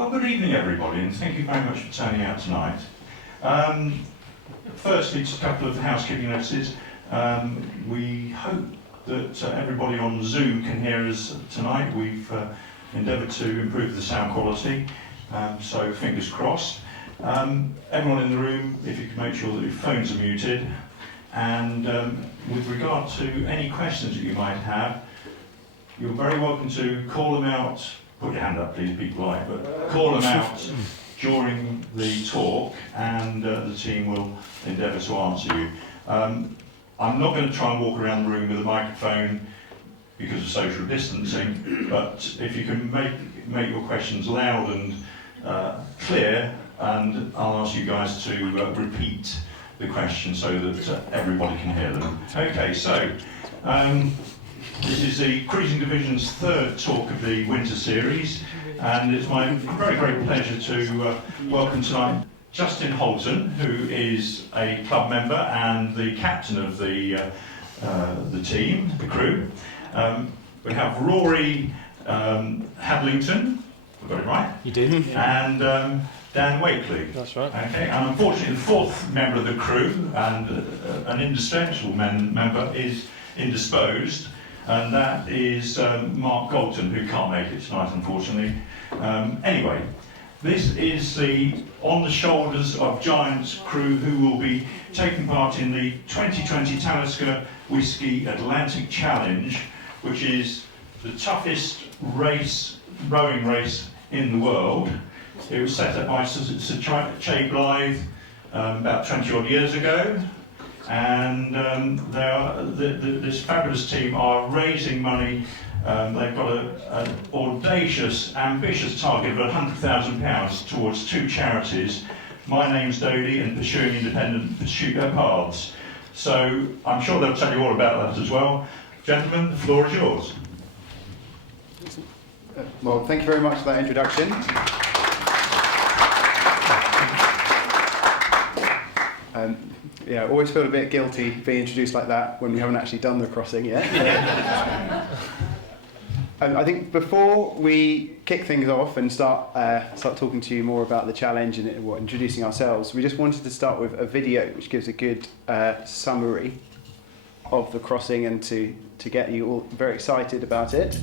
Well, good evening everybody, and thank you very much for turning out tonight. Firstly, just a couple of housekeeping notices. We hope that everybody on Zoom can hear us tonight. We've endeavoured to improve the sound quality, so fingers crossed. Everyone in the room, if you could make sure that your phones are muted. And with regard to any questions that you might have, you're very welcome to call them out. Put your hand up, please, be polite, but call them out during the talk, and the team will endeavour to answer you. I'm not going to try and walk around the room with a microphone because of social distancing, but if you can make your questions loud and clear, and I'll ask you guys to repeat the question so that everybody can hear them. Okay, so this is the Cruising Division's third talk of the winter series, and it's my very great pleasure to welcome tonight Justin Houlton, who is a club member and the captain of the team, the crew. We have Rory Hadlington, I got it right? You did. And Dan Wakely. That's right. Okay, and unfortunately the fourth member of the crew and an indispensable member is indisposed, and that is Mark Galton, who can't make it tonight, unfortunately. Anyway, this is the On the Shoulders of Giants crew who will be taking part in the 2020 Talisker Whisky Atlantic Challenge, which is the toughest rowing race in the world. It was set up by Sir Che Blythe about 20 odd years ago, and this fabulous team are raising money. They've got an audacious, ambitious target of £100,000 towards two charities, My Name's Dodie and Pursuing Independent Paths. So I'm sure they'll tell you all about that as well. Gentlemen, the floor is yours. Well, thank you very much for that introduction. Yeah, I always feel a bit guilty being introduced like that when we haven't actually done the crossing yet. I think before we kick things off and start talking to you more about the challenge and introducing ourselves, we just wanted to start with a video which gives a good summary of the crossing and to get you all very excited about it.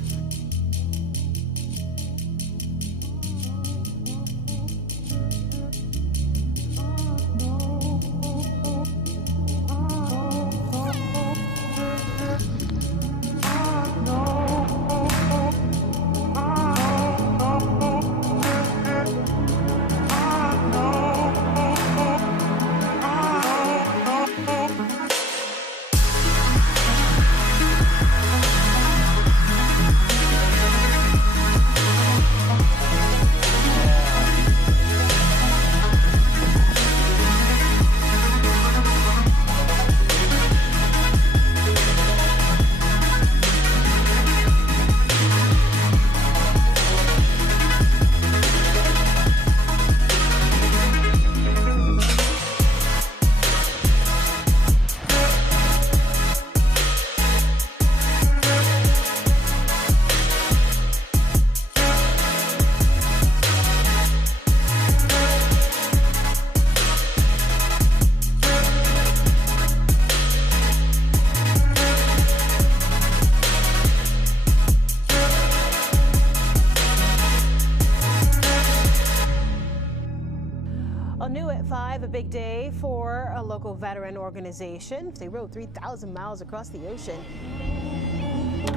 A big day for a local veteran organization. They rode 3,000 miles across the ocean.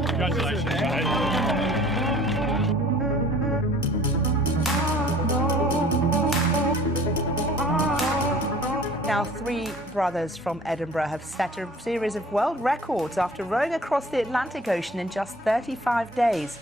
Congratulations. Now, three brothers from Edinburgh have set a series of world records after rowing across the Atlantic Ocean in just 35 days.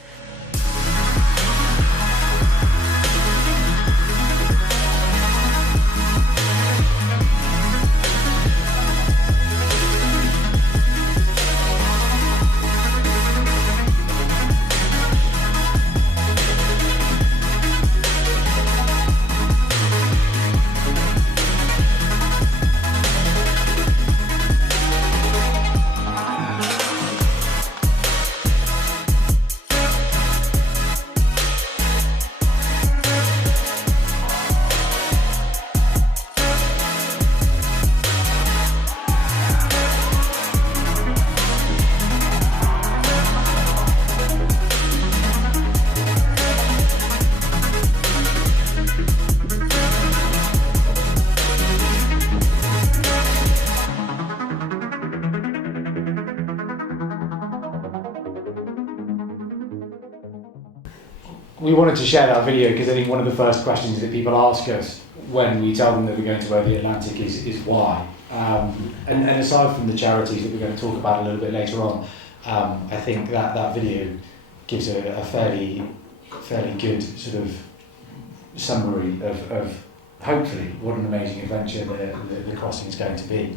we wanted to share that video because I think one of the first questions that people ask us when we tell them that we're going to row the Atlantic is why. And aside from the charities that we're going to talk about a little bit later on, I think that video gives a fairly good sort of summary of hopefully what an amazing adventure the crossing is going to be.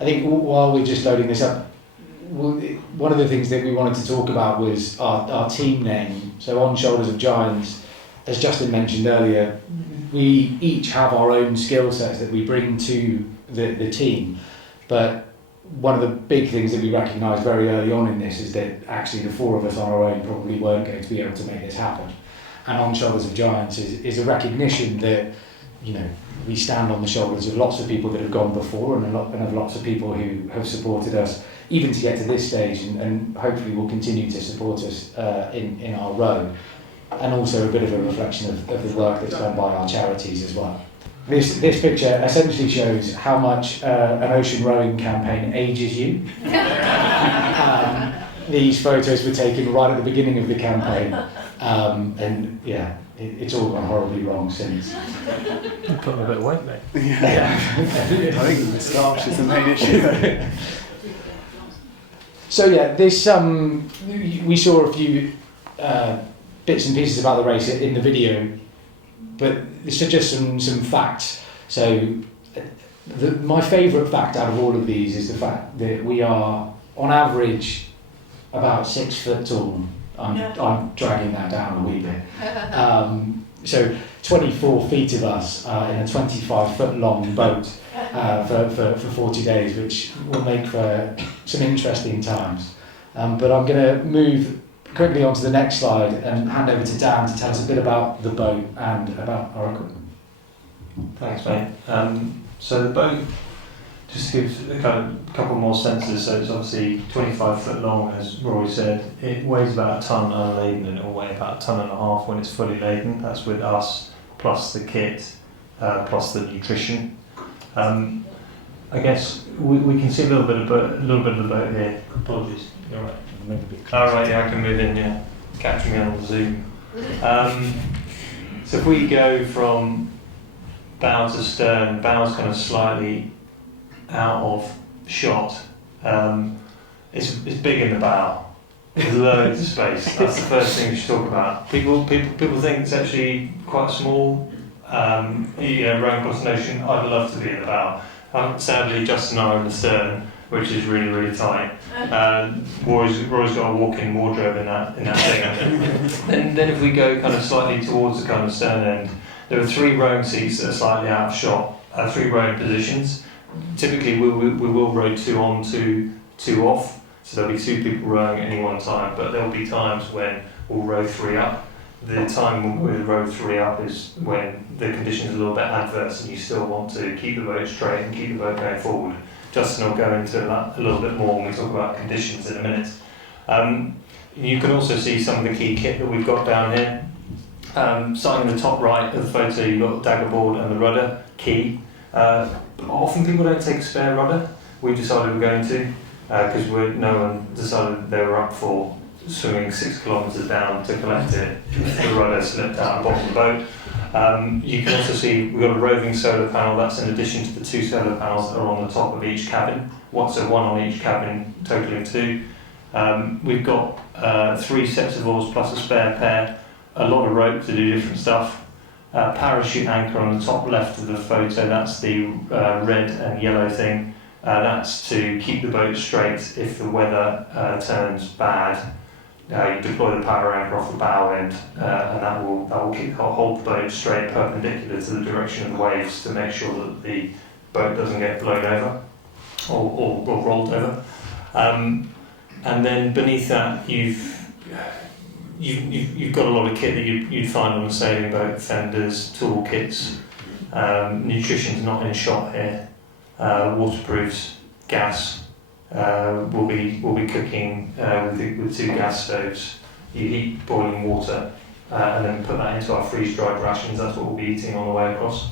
I think while we're just loading this up, one of the things that we wanted to talk about was our team name. So On Shoulders of Giants, as Justin mentioned earlier, we each have our own skill sets that we bring to the team, but one of the big things that we recognised very early on in this is that actually the four of us on our own probably weren't going to be able to make this happen. And On Shoulders of Giants is a recognition that, you know, we stand on the shoulders of lots of people that have gone before and of lots of people who have supported us even to get to this stage, and hopefully will continue to support us in our row, and also a bit of a reflection of the work that's done by our charities as well. This picture essentially shows how much an ocean rowing campaign ages you. These photos were taken right at the beginning of the campaign, and yeah, it's all gone horribly wrong since. You put on a bit of weight, mate. Yeah. I think the starch is the main issue. So yeah, this we saw a few bits and pieces about the race in the video, but this are just some facts. So my favourite fact out of all of these is the fact that we are on average about 6 foot tall. I'm dragging that down a wee bit. So 24 feet of us in a 25 foot long boat for 40 days, which will make for some interesting times. But I'm going to move quickly on to the next slide and hand over to Dan to tell us a bit about the boat and about our equipment. Thanks, mate. So the boat just gives a couple more sensors. So it's obviously 25 foot long, as Rory said. It weighs about a tonne unladen, and it will weigh about a tonne and a half when it's fully laden. That's with us, plus the kit, plus the nutrition. I guess we can see a little bit of the boat here. Apologies. You're right. All right, yeah, I can move in. Yeah, catch me on Zoom. So if we go from bow to stern, bow's kind of slightly out of shot. It's big in the bow. There's loads of space. That's the first thing we should talk about. People think it's actually quite small. Rowing across the ocean, I'd love to be in the bow. Sadly, Justin and I are in the stern, which is really, really tight. Rory's got a walk-in wardrobe in that thing. Then if we go kind of slightly towards the kind of stern end, there are 3 rowing seats that are slightly out of shot, 3 rowing positions. Typically we will row 2 on, 2 off, so there'll be 2 people rowing at any one time, but there'll be times when we'll row 3 up. The time we row 3 up is when the conditions are a little bit adverse and you still want to keep the boat straight and keep the boat going forward. Justin will go into that a little bit more when we talk about conditions in a minute. You can also see some of the key kit that we've got down here. Starting in the top right of the photo, you've got the dagger board and the rudder key. Often people don't take a spare rudder. We decided we're going to, because no one decided they were up for swimming 6 kilometres down to collect it. The rudder slipped out the bottom of the boat. You can also see we've got a roving solar panel. That's in addition to the 2 solar panels that are on the top of each cabin. So 1 on each cabin, totaling 2. We've got 3 sets of oars plus a spare pair, a lot of rope to do different stuff. Parachute anchor on the top left of the photo, that's the red and yellow thing. That's to keep the boat straight if the weather turns bad. You deploy the power anchor off the bow end, and that will hold the boat straight perpendicular to the direction of the waves to make sure that the boat doesn't get blown over or rolled over. And then beneath that you've got a lot of kit that you'd find on a sailing boat: fenders, tool kits. Nutrition's not in shot here. Waterproofs, gas. We'll be cooking with 2 gas stoves. You heat boiling water and then put that into our freeze-dried rations. That's what we'll be eating on the way across.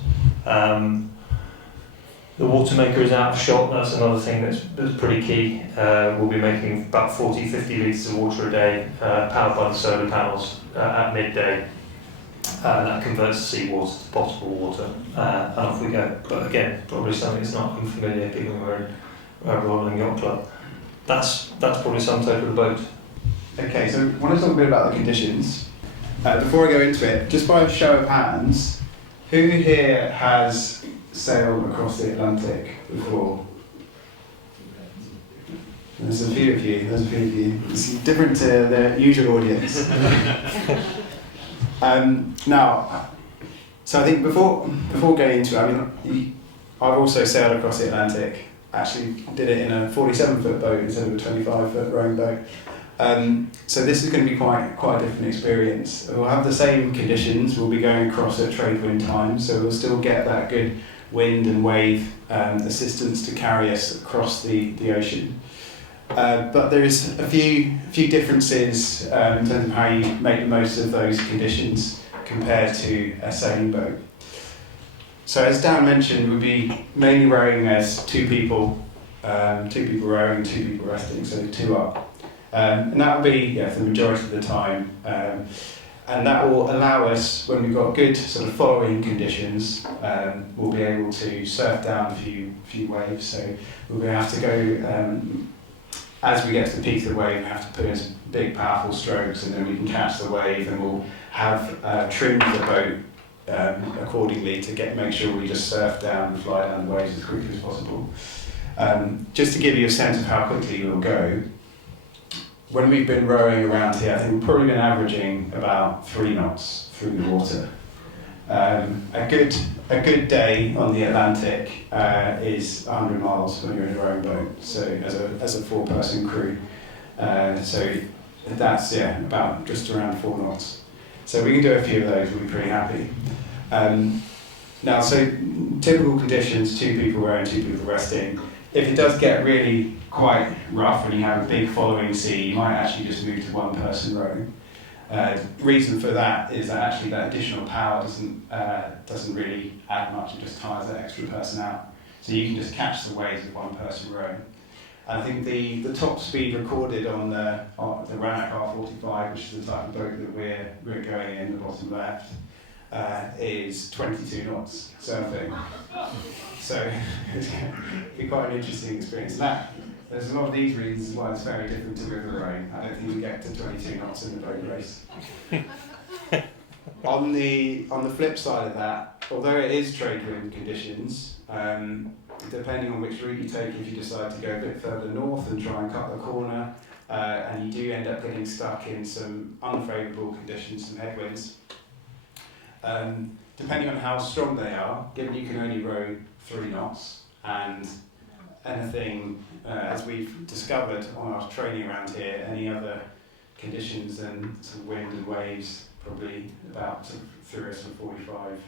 The water maker is out of shot. That's another thing that's pretty key. We'll be making about 40-50 litres of water a day, powered by the solar panels at midday. And that converts seawater to potable water, and off we go. But again, probably something that's not unfamiliar given we're in a Royal and Yacht Club. That's probably some type of the boat. Okay, so I want to talk a bit about the conditions. Before I go into it, just by a show of hands, who here has sailed across the Atlantic before? There's a few of you. It's different to the usual audience. Now, so I think before going into it, I've also sailed across the Atlantic. Actually, did it in a 47-foot boat instead of a 25-foot rowing boat. So this is going to be quite a different experience. We'll have the same conditions. We'll be going across at trade wind times, so we'll still get that good wind and wave assistance to carry us across the ocean. But there is a few differences in terms of how you make the most of those conditions compared to a sailing boat. So as Dan mentioned, we'll be mainly rowing as two people rowing, two people resting, so 2 up. And that will be for the majority of the time. And that will allow us, when we've got good sort of following conditions, we'll be able to surf down a few waves. So we'll have to go, as we get to the peak of the wave, we have to put in some big powerful strokes, and then we can catch the wave, and we'll have trimmed the boat accordingly to make sure we just surf down and fly down the waves as quickly as possible. Just to give you a sense of how quickly we'll go, when we've been rowing around here, I think we've probably been averaging about 3 knots through the water. A good day on the Atlantic is 100 miles when you're in a rowing boat, so as a 4-person crew. So that's about just around 4 knots. So we can do a few of those, we'll be pretty happy. Now, so typical conditions, 2 people rowing, 2 people resting. If it does get really quite rough and you have a big following sea, you might actually just move to 1-person rowing. Reason for that is that actually that additional power doesn't really add much, it just tires that extra person out. So you can just catch the waves with 1-person rowing. I think the top speed recorded on the Rannoch R45, which is the type of boat that we're going in, the bottom left, is 22 knots surfing. So it's going to be quite an interesting experience. There's a lot of these reasons why it's very different to river rowing. I don't think we get to 22 knots in the boat race. On the flip side of that, although it is trade wind conditions, depending on which route you take, if you decide to go a bit further north and try and cut the corner, and you do end up getting stuck in some unfavourable conditions, some headwinds, depending on how strong they are, given you can only row 3 knots, and anything, as we've discovered on our training around here, any other conditions than some wind and waves, probably about through a 45,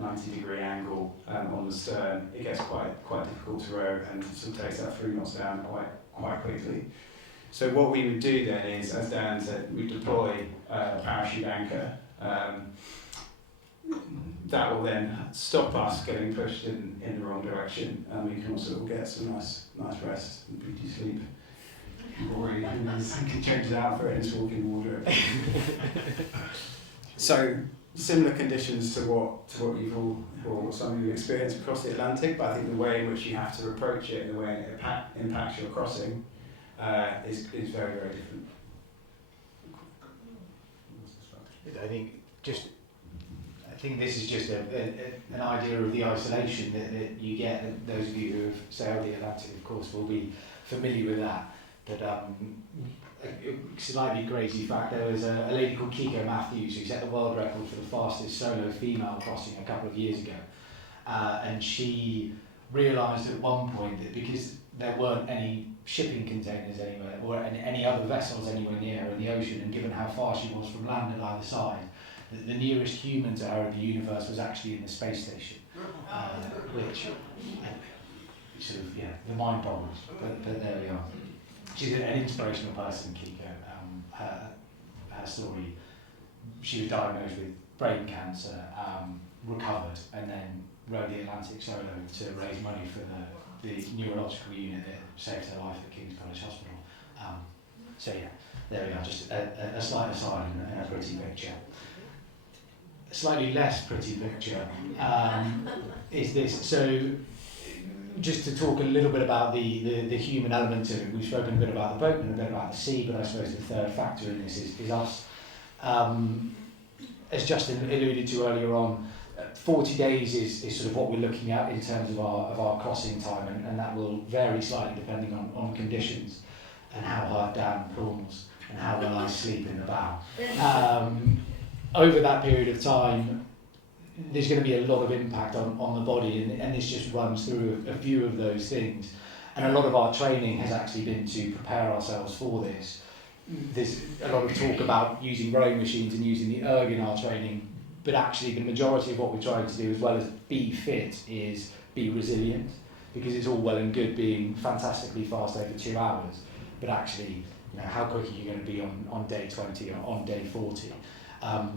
90-degree angle on the stern, it gets quite difficult to row and takes that 3 knots down quite quickly. So what we would do then is, as Dan said, we deploy a parachute anchor. That will then stop us getting pushed in the wrong direction, and we can also get some nice rest and beauty sleep. Rory can change it out for it and just walk in the water. So similar conditions to what you've all, or some of you experienced across the Atlantic, but I think the way in which you have to approach it and the way it impacts your crossing is very, very different. I think this is just an idea of the isolation that you get, and those of you who have sailed the Atlantic, of course, will be familiar with that. But a slightly crazy fact, there was a lady called Kiko Matthews who set the world record for the fastest solo female crossing a couple of years ago. And she realised at one point that because there weren't any shipping containers anywhere, or any other vessels anywhere near her in the ocean, and given how far she was from land at either side, the nearest human to her in the universe was actually in the space station, which sort of, the mind boggles, but there we are. She's an inspirational person, Kiko. Her story, she was diagnosed with brain cancer, recovered, and then rowed the Atlantic solo to raise money for the neurological unit that saved her life at King's College Hospital. So yeah, there we are, just a slight aside and a pretty picture. A slightly less pretty picture is this. So just to talk a little bit about the human element to it, we've spoken a bit about the boat and a bit about the sea, but I suppose the third factor in this is us. As Justin alluded to earlier on, 40 days is sort of what we're looking at in terms of our crossing time, and that will vary slightly depending on conditions and how hard Dan pulls and how well I sleep in the bow. Over that period of time, there's going to be a lot of impact on the body, and this just runs through a few of those things. And a lot of our training has actually been to prepare ourselves for this. There's a lot of talk about using rowing machines and using the erg in our training, but actually the majority of what we're trying to do, as well as be fit, is be resilient, because it's all well and good being fantastically fast over 2 hours, but actually, how quick are you going to be on day 20 or on day 40?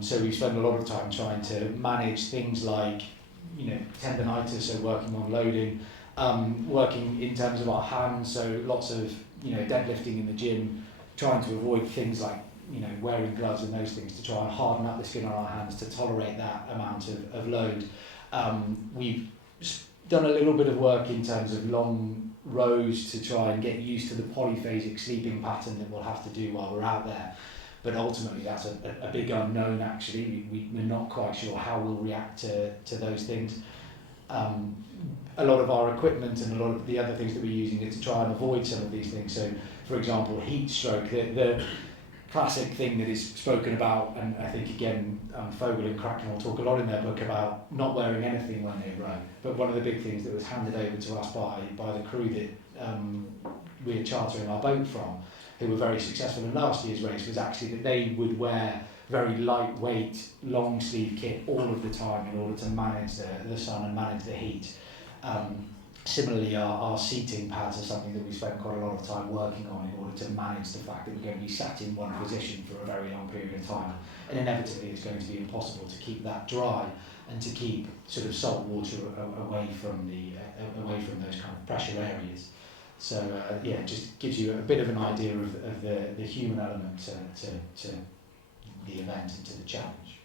So we spend a lot of time trying to manage things like, tendonitis, so working on loading, working in terms of our hands, so lots of, deadlifting in the gym, trying to avoid things like, wearing gloves and those things to try and harden up the skin on our hands to tolerate that amount of load. We've done a little bit of work in terms of long rows to try and get used to the polyphasic sleeping pattern that we'll have to do while we're out there. But ultimately, that's a big unknown, actually. We're not quite sure how we'll react to those things. A lot of our equipment and a lot of the other things that we're using are to try and avoid some of these things. So, for example, heat stroke, the classic thing that is spoken about, and I think, again, Fogel and Kraken will talk a lot in their book about not wearing anything when they row. But one of the big things that was handed over to us by the crew that we're chartering our boat from, who were very successful in last year's race, was actually that they would wear very lightweight, long sleeve kit all of the time in order to manage the sun and manage the heat. Similarly, our seating pads are something that we spent quite a lot of time working on in order to manage the fact that we're going to be sat in one position for a very long period of time. And inevitably, it's going to be impossible to keep that dry and to keep sort of salt water away from those kind of pressure areas. So it just gives you a bit of an idea of the human element to the event and to the challenge.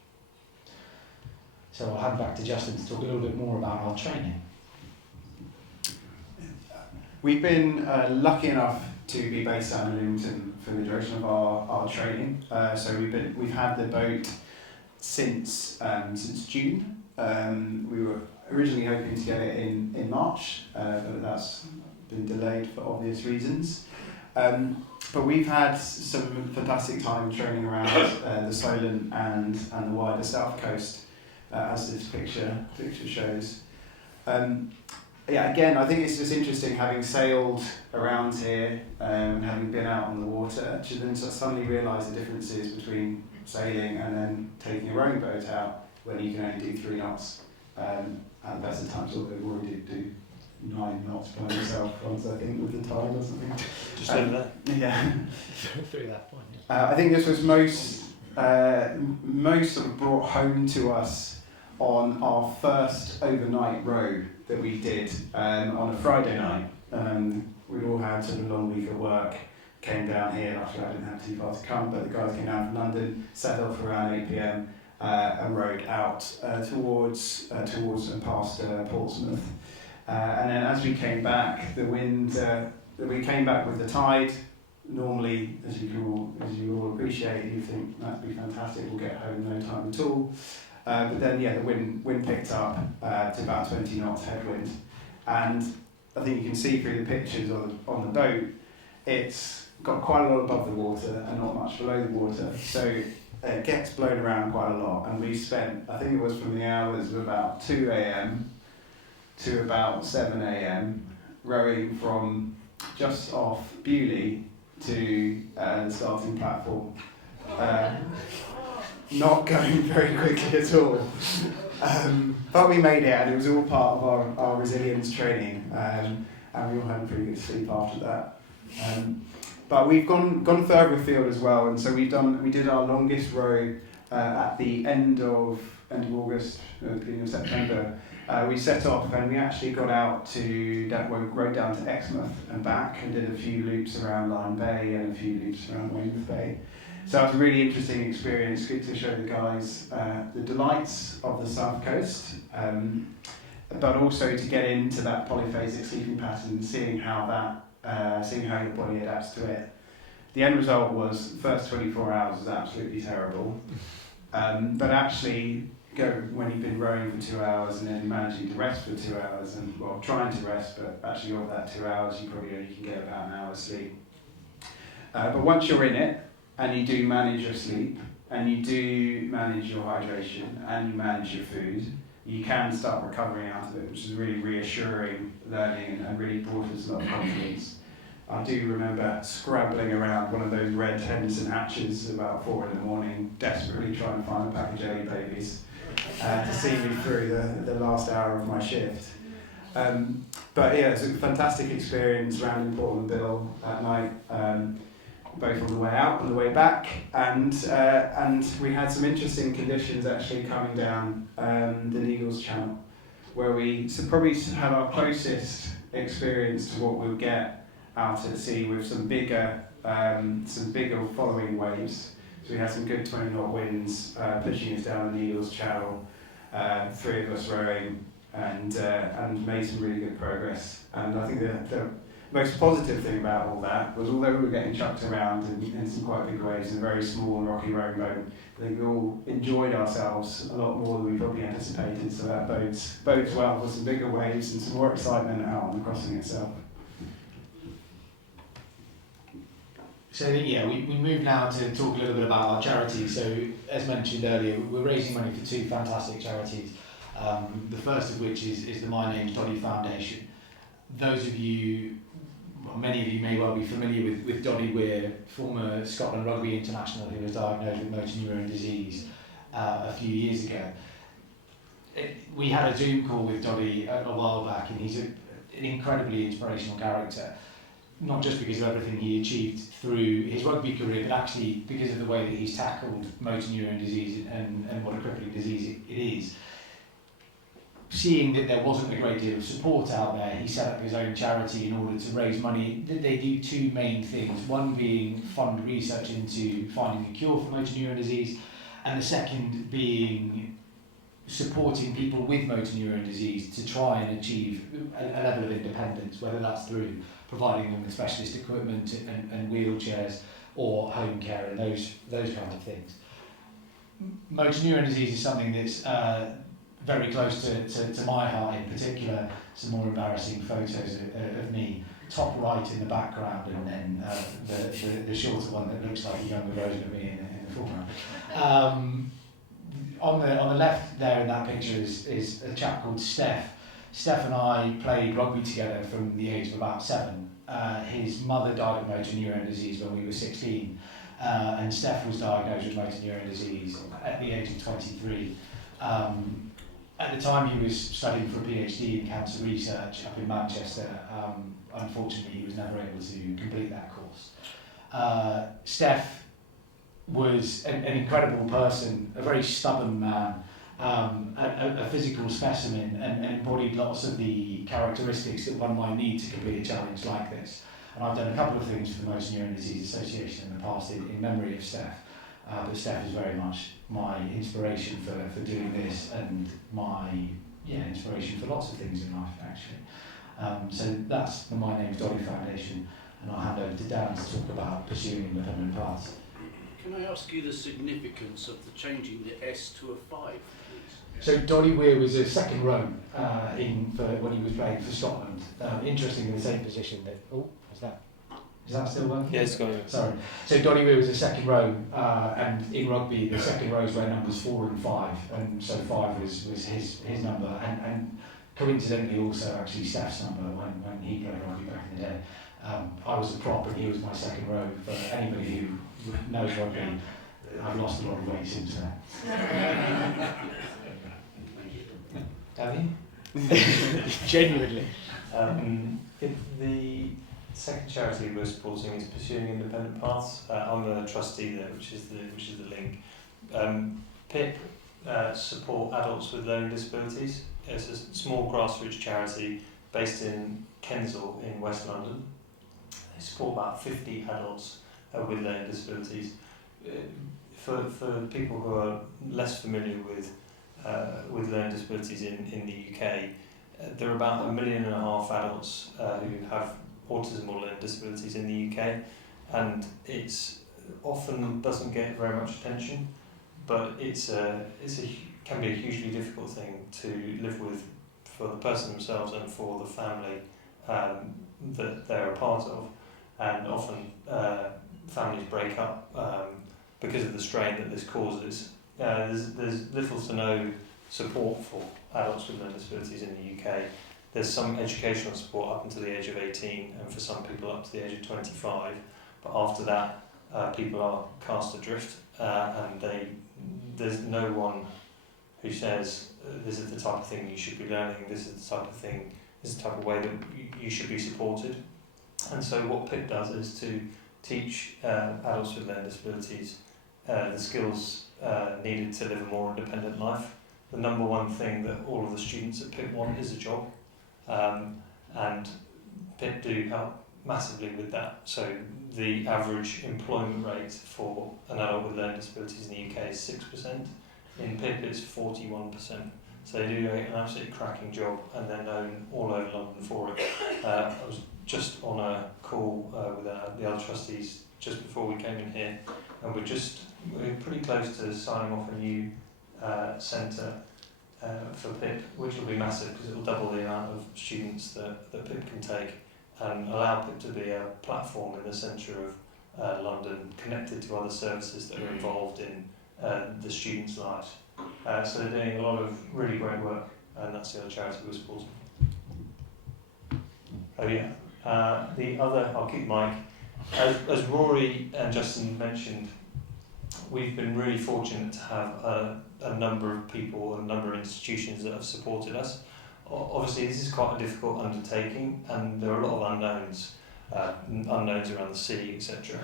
So I'll hand back to Justin to talk a little bit more about our training. We've been lucky enough to be based down in Houlton for the duration of our training. So we've had the boat since June. We were originally hoping to get it in March, but that's been delayed for obvious reasons. But we've had some fantastic time training around the Solent and the wider south coast, as this picture shows. Again, I think it's just interesting having sailed around here, having been out on the water, to then suddenly realise the differences between sailing and then taking a rowing boat out when you can only do 3 knots. At the best of times, although we already do 9 knots by myself once, I think, with the tide or something. Just over there. Yeah. Through that point. Yeah. I think this was most sort of brought home to us on our first overnight row that we did on a Friday night. We'd all had sort of a long week of work, came down here. Actually, I didn't have too far to come, but the guys came down from London, set off around 8 p.m. And rowed out towards and past Portsmouth. And then as we came back, the wind. We came back with the tide. Normally, as you all appreciate, you think that'd be fantastic. We'll get home in no time at all. But then, the wind picked up to about 20 knots headwind, and I think you can see through the pictures on the boat, it's got quite a lot above the water and not much below the water. So it gets blown around quite a lot, and we spent, I think it was from the hours of about 2 a.m. to about 7 a.m. rowing from just off Bewley to the starting platform. Not going very quickly at all. But we made it, and it was all part of our resilience training, and we all had pretty good sleep after that. But we've gone further afield as well, and so we did our longest row at the end of August, beginning of September, we set off and we actually got out to, rode down to Exmouth and back and did a few loops around Lyme Bay and a few loops around Weymouth Bay. So it was a really interesting experience, good to show the guys the delights of the South Coast, but also to get into that polyphasic sleeping pattern, seeing how your body adapts to it. The end result was the first 24 hours was absolutely terrible, but actually when you've been rowing for 2 hours and then managing to rest for 2 hours, and well, trying to rest, but actually over that 2 hours you probably only can get about an hour's sleep. But once you're in it, and you do manage your sleep, and you do manage your hydration, and you manage your food, you can start recovering out of it, which is really reassuring learning and really brought us a lot of confidence. I do remember scrabbling around one of those red Henderson hatches about 4 a.m, desperately trying to find a pack of jelly babies to see me through the last hour of my shift. But yeah, it's a fantastic experience around in Portland Bill at night, both on the way out and the way back, and we had some interesting conditions actually coming down the Needles Channel, where we probably had our closest experience to what we'll get out at sea with some bigger following waves. So we had some good 20-knot winds pushing us down the Needles Channel, 3 of us rowing, and made some really good progress. And I think the most positive thing about all that was, although we were getting chucked around in some quite big waves in a very small and rocky rowing boat, I think we all enjoyed ourselves a lot more than we probably anticipated. So that bodes well for some bigger waves and some more excitement out on the crossing itself. So yeah, we move now to talk a little bit about our charities. So as mentioned earlier, we're raising money for 2 fantastic charities. The first of which is the My Name's Doddy Foundation. Those of you, well, many of you may well be familiar with Doddy Weir, former Scotland rugby international who was diagnosed with motor neuron disease a few years ago. We had a Zoom call with Doddy a while back, and he's an incredibly inspirational character. Not just because of everything he achieved through his rugby career, but actually because of the way that he's tackled motor neuron disease and what a crippling disease it is. Seeing that there wasn't a great deal of support out there, he set up his own charity in order to raise money. They do 2 main things, one being fund research into finding a cure for motor neuron disease, and the second being supporting people with motor neuron disease to try and achieve a level of independence, whether that's through providing them with specialist equipment and wheelchairs or home care and those kinds of things. Motor neuron disease is something that's very close to my heart in particular. Some more embarrassing photos of me, top right in the background, and then the shorter one that looks like a younger version of me in the foreground. On the left there in that picture is a chap called Steph. Steph and I played rugby together from the age of about 7. His mother died of motor neuron disease when we were 16, and Steph was diagnosed with motor neuron disease at the age of 23. At the time he was studying for a PhD in cancer research up in Manchester. Unfortunately he was never able to complete that course. Steph was an incredible person, a very stubborn man, a physical specimen, and embodied lots of the characteristics that one might need to complete a challenge like this. And I've done a couple of things for the Motor Neuron Disease Association in the past in memory of Steph. But Steph is very much my inspiration for doing this, and my inspiration for lots of things in life actually. So that's the My Name's Doddy Foundation, and I'll hand over to Dan to talk about pursuing independent paths. Can I ask you the significance of the changing the S to a 5, please? So Doddy Weir was a second row when he was playing for Scotland. Interestingly, the same position that. Oh, is that still working? Yeah, it's going. Sorry. So Doddy Weir was a second row, and in rugby the second rows were numbers 4 and 5, and so 5 was his number, and coincidentally also actually Steph's number when he played rugby back in the day. I was a prop and he was my second row. For anybody who knows rugby, I've lost a lot of weight since then. Have you? Genuinely. The second charity we're supporting is Pursuing Independent Paths. I'm the trustee there, which is the link. PIP support adults with learning disabilities. It's a small grassroots charity based in Kensal in West London. They support about 50 adults with learning disabilities. For people who are less familiar with learning disabilities in the UK, there are about 1.5 million adults who have autism or learning disabilities in the UK, and it's often doesn't get very much attention, but can be a hugely difficult thing to live with for the person themselves and for the family that they're a part of, and often families break up because of the strain that this causes. There's little to no support for adults with learning disabilities in the UK. There's some educational support up until the age of 18, and for some people up to the age of 25, but after that people are cast adrift, and there's no one who says this is the type of thing you should be learning, this is the type of way that you should be supported. And so what PIP does is to teach adults with learning disabilities the skills needed to live a more independent life. The number one thing that all of the students at PIP want is a job, and PIP do help massively with that. So the average employment rate for an adult with learning disabilities in the UK is 6%. In PIP it's 41%. So they do an absolutely cracking job, and they're known all over London for it. I was just on a call with the other trustees just before we came in here, and we're pretty close to signing off a new centre for PIP, which will be massive because it will double the amount of students that PIP can take, and allow PIP to be a platform in the centre of London, connected to other services that are involved in the students' lives. So they're doing a lot of really great work, and that's the other charity we're supporting. Oh yeah, the other, I'll keep Mike. As Rory and Justin mentioned, we've been really fortunate to have a number of people, a number of institutions that have supported us. Obviously this is quite a difficult undertaking, and there are a lot of unknowns around the city, etc.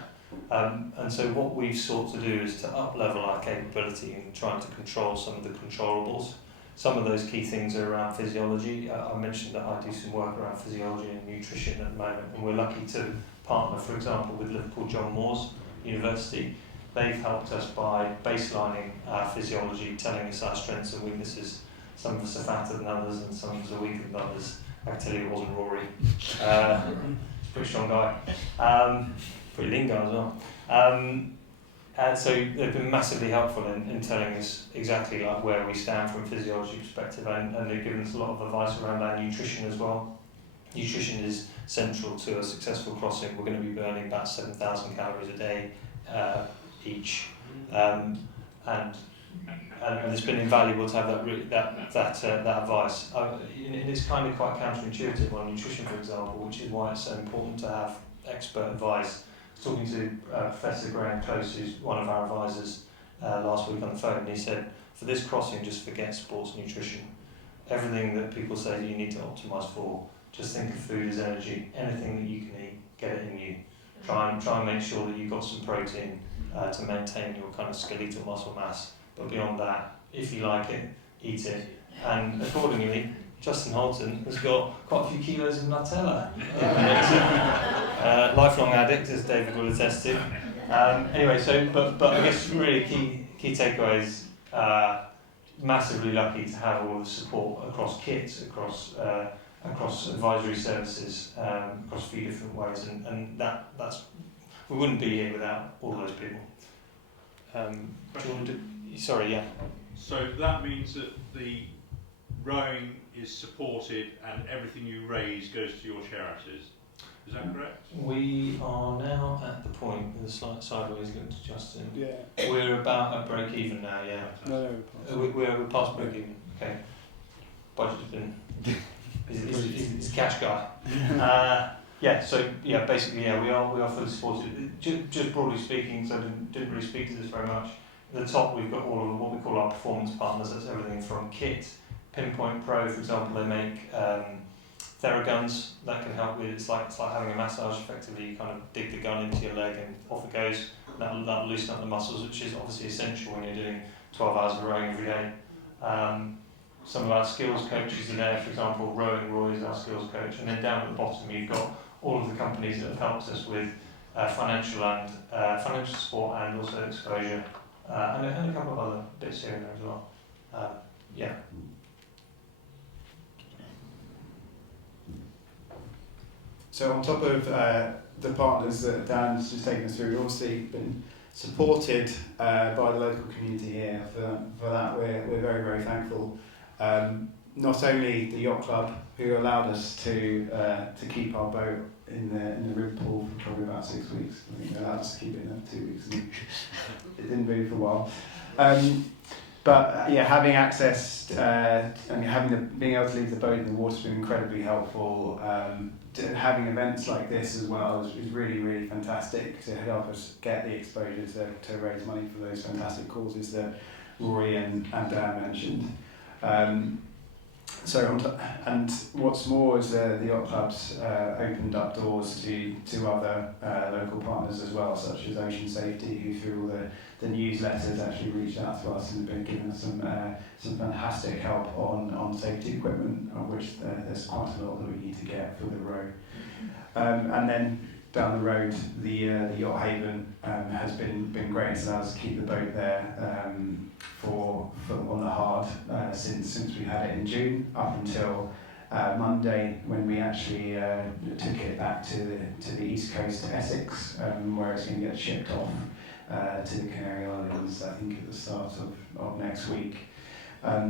And so what we've sought to do is to up-level our capability in trying to control some of the controllables. Some of those key things are around physiology. I mentioned that I do some work around physiology and nutrition at the moment, and we're lucky to partner, for example, with Liverpool John Moores University. They've helped us by baselining our physiology, telling us our strengths and weaknesses. Some of us are fatter than others, and some of us are weaker than others. I can tell you it wasn't Rory. He's a pretty strong guy. Pretty lean guy as well. And so they've been massively helpful in telling us exactly like where we stand from a physiology perspective, and they've given us a lot of advice around our nutrition as well. Nutrition is central to a successful crossing. We're going to be burning about 7,000 calories a day each, and it's been invaluable to have that advice. And it's kind of quite counterintuitive on nutrition, for example, which is why it's so important to have expert advice. Talking to Professor Graham Close, who's one of our advisors, last week on the phone, and he said, for this crossing, just forget sports nutrition. Everything that people say you need to optimise for, just think of food as energy. Anything that you can eat, get it in you. Try and make sure that you've got some protein to maintain your kind of skeletal muscle mass. But beyond that, if you like it, eat it. And accordingly, Justin Houlton has got quite a few kilos of Nutella. Lifelong addict, as David will attest to. Anyway, but I guess really key takeaways. Massively lucky to have all the support across kits, across advisory services, across a few different ways, and that's we wouldn't be here without all those people. Do you want to sorry, yeah. So that means that the rowing is supported and everything you raise goes to your charities. Is that correct? We are now at the point with the slight sideways going to Justin. Yeah. We're about at break even now, yeah. No, We're past break even. Okay. Budget's been. He's a cash guy. Basically, we are fully supported. Just broadly speaking, so I didn't really speak to this very much. At the top, we've got all of what we call our performance partners. That's everything from kit, Pinpoint Pro, for example. They make Theraguns that can help with. It's like having a massage. Effectively, you kind of dig the gun into your leg and off it goes. That'll loosen up the muscles, which is obviously essential when you're doing 12 hours of rowing every day. some of our skills coaches are there, for example, Rowing Roy is our skills coach, and then down at the bottom you've got all of the companies that have helped us with financial support and also exposure, and a couple of other bits here and there as well. Yeah. So on top of the partners that Dan's just taken us through, we've obviously been supported by the local community here. For that, we're very, very thankful. Not only the yacht club, who allowed us to keep our boat in the rib pool for probably about 6 weeks. I think they allowed us to keep it in there 2 weeks, and it didn't move for a while. But yeah, having access and being able to leave the boat in the water has been incredibly helpful. Having events like this as well is really, really fantastic to help us get the exposure to raise money for those fantastic causes that Rory and Dan mentioned. And what's more is the yacht clubs opened up doors to other local partners as well, such as Ocean Safety, who through all the newsletters actually reached out to us and have been giving us some fantastic help on safety equipment, of which there's quite a lot that we need to get for the row. And then down the road, the Yacht Haven has been great. It's allowed us to keep the boat there for on the hard since we had it in June up until Monday, when we actually took it back to the east coast to Essex, where it's going to get shipped off to the Canary Islands, I think at the start of next week.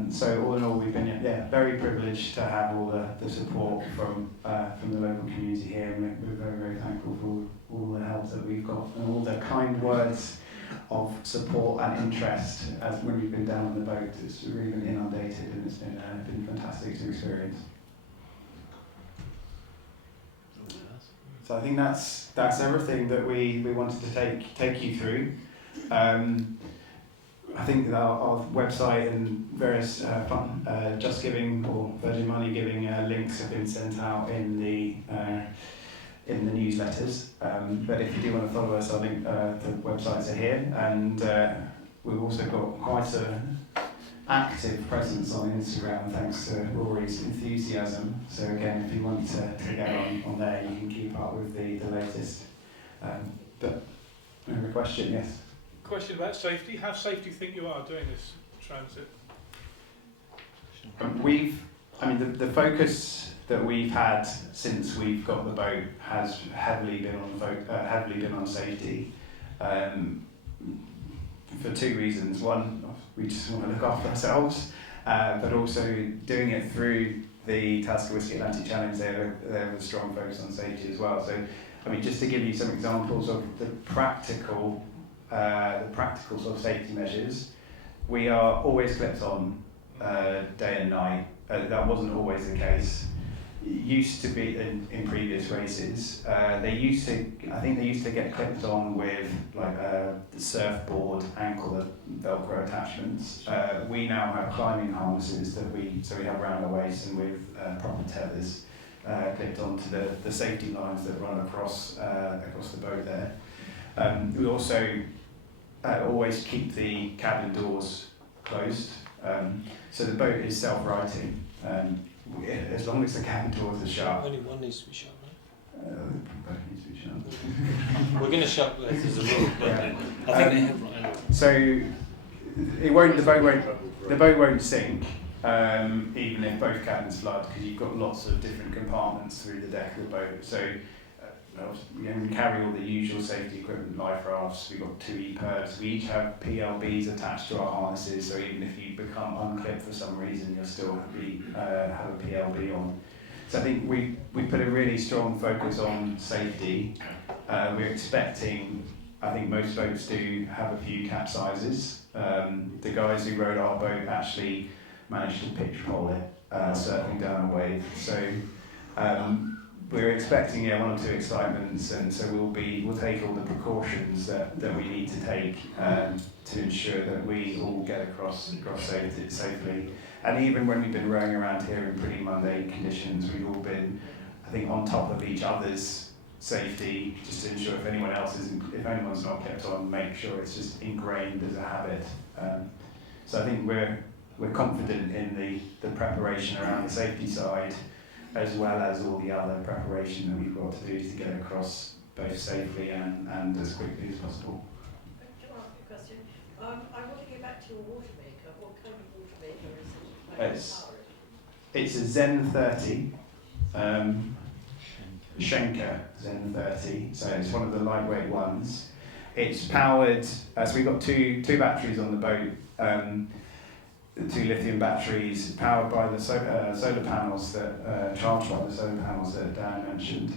So all in all, we've been very privileged to have all the support from the local community here, and we're very, very thankful for all the help that we've got and all the kind words of support and interest as when we've been down on the boat. It's really been inundated, and it's been fantastic to experience. So I think that's everything that we wanted to take you through. I think that our website and various Just Giving or Virgin Money Giving links have been sent out in the newsletters. But if you do want to follow us, I'll link the websites are here, and we've also got quite an active presence on Instagram thanks to Rory's enthusiasm. So again, if you want to get on there, you can keep up with the latest. But another question, yes. Question about safety. How safe do you think you are doing this transit? The focus that we've had since we've got the boat has heavily been on safety, for two reasons. One, we just want to look after ourselves, but also doing it through the Talisker Whisky Atlantic Challenge, there was a strong focus on safety as well. So, just to give you some examples of the practical sort of safety measures, we are always clipped on day and night. That wasn't always the case. It used to be in previous races. They used to get clipped on with the surfboard ankle Velcro attachments. We now have climbing harnesses that we have around our waist and with proper tethers clipped onto the safety lines that run across the boat there. We also always keep the cabin doors closed, so the boat is self-righting. As long as the cabin doors are shut. Only one needs to be shut, right? Both needs to be shut. We're going to shut both as a rule, but Yeah. I think they have right. So the boat won't sink, even if both cabins flood, because you've got lots of different compartments through the deck of the boat. So we carry all the usual safety equipment, life rafts. We've got 2 EPIRBs. We each have PLBs attached to our harnesses, so even if you become unclipped for some reason, you'll still have a PLB on. So I think we put a really strong focus on safety. We're expecting, I think most boats do have a few capsizes. The guys who rowed our boat actually managed to pitch pole it, surfing down a wave. So we're expecting 1 or 2 excitements, and so we'll take all the precautions that we need to take to ensure that we all get across safely. And even when we've been rowing around here in pretty mundane conditions, we've all been, I think, on top of each other's safety, just to ensure if anyone's not kept on, make sure it's just ingrained as a habit. So I think we're we're confident in the preparation around the safety side, as well as all the other preparation that we've got to do to get across both safely and as quickly as possible. Can I ask you a question? I want to go back to your water maker. What kind of water maker is it? It's a Zen 30, Schenker Zen 30, so it's one of the lightweight ones. It's powered, so we've got two batteries on the boat, 2 lithium batteries, powered by the solar panels that, charged by the solar panels that Dan mentioned.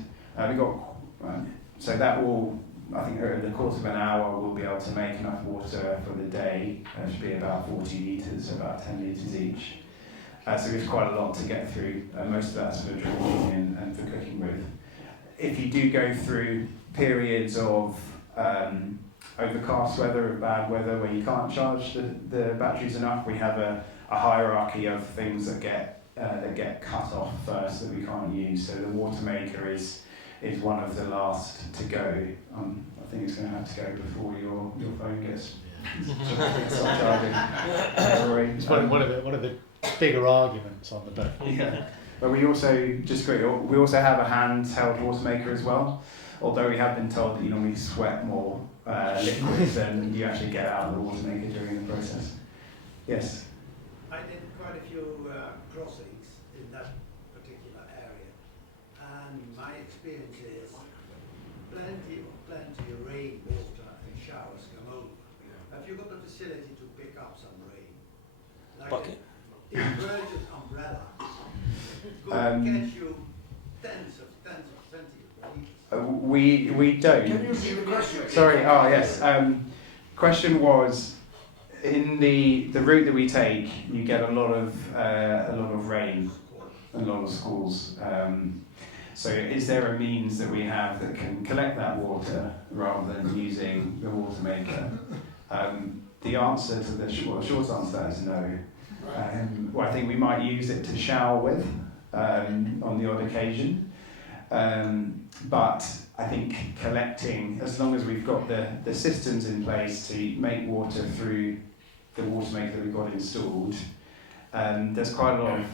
So that will, I think over the course of an hour, we'll be able to make enough water for the day. It should be about 40 litres, so about 10 litres each. So it's quite a lot to get through. Most of that's for drinking and for cooking with. If you do go through periods of overcast weather or bad weather where you can't charge the batteries enough, we have a hierarchy of things that get cut off first that we can't use. So the water maker is one of the last to go. I think it's going to have to go before your phone gets stopped charging. It's one of the bigger arguments on the boat. Yeah. But we also have a handheld water maker as well. Although we have been told that you normally sweat more liquid than you actually get out of the water maker during the process. Yes. I did quite a few crossings in that particular area, and my experience is plenty of rain, water, and showers come over. Have you got the facility to pick up some rain? Like Bucket? The emergency umbrella could catch you tens of centimeters. We don't. Can you repeat the question? Sorry. Oh yes. Question was, in the route that we take, you get a lot of rain, a lot of squalls. So is there a means that we have that can collect that water rather than using the water maker? The answer to the short answer to that is no. Well, I think we might use it to shower with on the odd occasion. But I think collecting, as long as we've got the systems in place to make water through the water maker that we've got installed, there's quite a lot of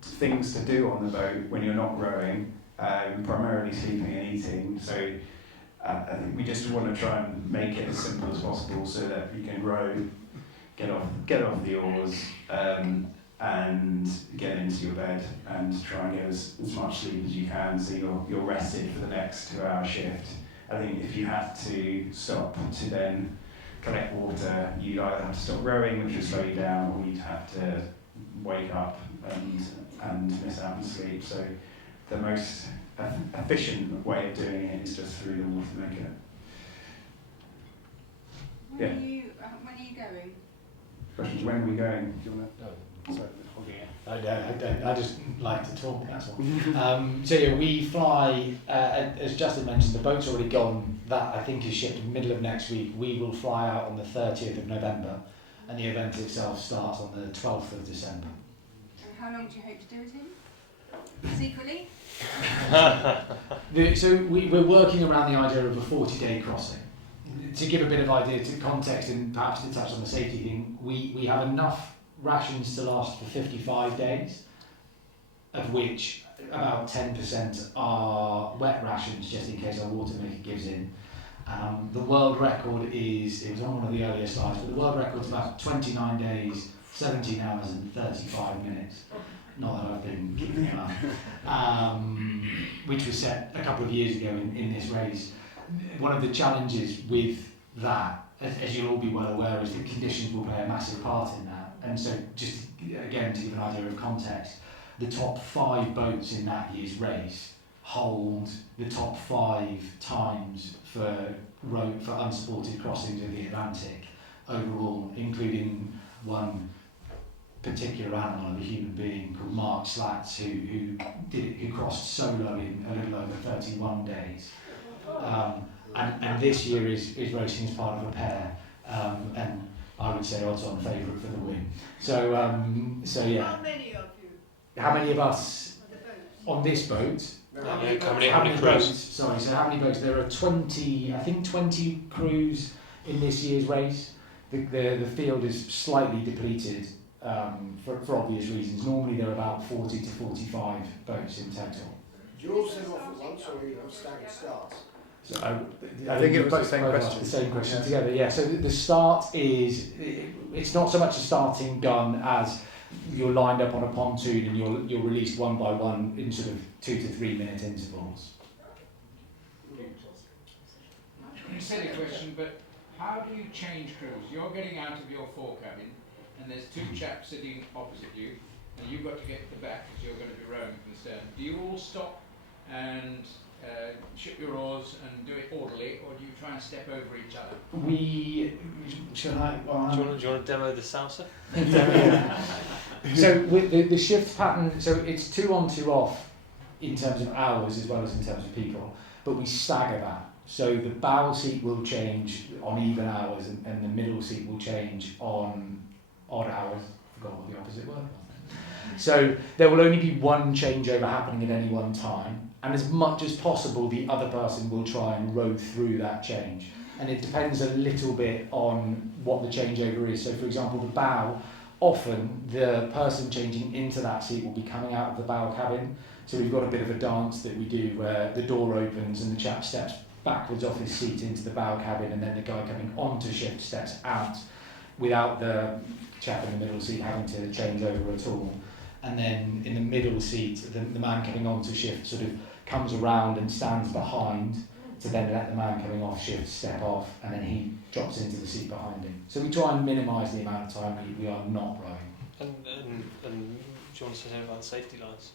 things to do on the boat when you're not rowing, primarily sleeping and eating. So I think we just want to try and make it as simple as possible so that you can row, get off the oars, and get into your bed and try and get as much sleep as you can so you're rested for the next 2-hour shift. I think if you had to stop to then collect water, you'd either have to stop rowing, which would slow you down, or you'd have to wake up and miss out on sleep. So the most efficient way of doing it is just through the water maker. When are you going? Questions, when are we going? Do you want to? Sorry, I just like to talk, that's all. So yeah, we fly, as Justin mentioned, the boat's already gone. That I think is shipped middle of next week. We will fly out on the 30th of November, and the event itself starts on the 12th of December. And how long do you hope to do it in? Secretly? So we're working around the idea of a 40-day crossing. To give a bit of idea to context and perhaps to touch on the safety thing, we have enough rations to last for 55 days, of which about 10% are wet rations, just in case our water maker gives in. The world record it was on one of the earlier slides, but the world record is about 29 days, 17 hours and 35 minutes. Not that I've been keeping it up. Which was set a couple of years ago in this race. One of the challenges with that, as you'll all be well aware, is that conditions will play a massive part in that. And so, just again to give an idea of context, the top 5 boats in that year's race hold the top 5 times for unsupported crossings of the Atlantic overall, including one particular animal, a human being called Mark Slats, who crossed solo in a little over 31 days. And this year is racing as part of a pair, and I would say odds-on favourite for the win. So yeah. How many of you? How many of us on this boat? How many boats? crews? Sorry, so how many boats? There are 20 crews in this year's race. The field is slightly depleted for obvious reasons. Normally there are about 40 to 45 boats in total. Do you all set off at once or you have staggered starts? So I think it was the same question. The same question together, yeah. So the start is, it's not so much a starting gun as you're lined up on a pontoon and you're released one by one in sort of 2 to 3 minute intervals. A silly question, but how do you change crews? You're getting out of your fore cabin and there's two chaps sitting opposite you and you've got to get to the back because you're going to be rowing from the stern. Do you all stop and ship your oars and do it orderly, or do you try and step over each other? Should I? Do you want to demo the salsa? So with the shift pattern, so it's 2 on 2 off in terms of hours as well as in terms of people, but we stagger that. So the bow seat will change on even hours and the middle seat will change on odd hours. I forgot what the opposite word was. So there will only be one changeover happening at any one time, and as much as possible the other person will try and row through that change. And it depends a little bit on what the changeover is. So for example, the bow, often the person changing into that seat will be coming out of the bow cabin. So we've got a bit of a dance that we do where the door opens and the chap steps backwards off his seat into the bow cabin, and then the guy coming onto shift steps out without the chap in the middle seat having to change over at all. And then in the middle seat, the man coming onto shift sort of comes around and stands behind to then let the man coming off shift step off, and then he drops into the seat behind him. So we try and minimise the amount of time we are not rowing. And do you want to say something about safety lines?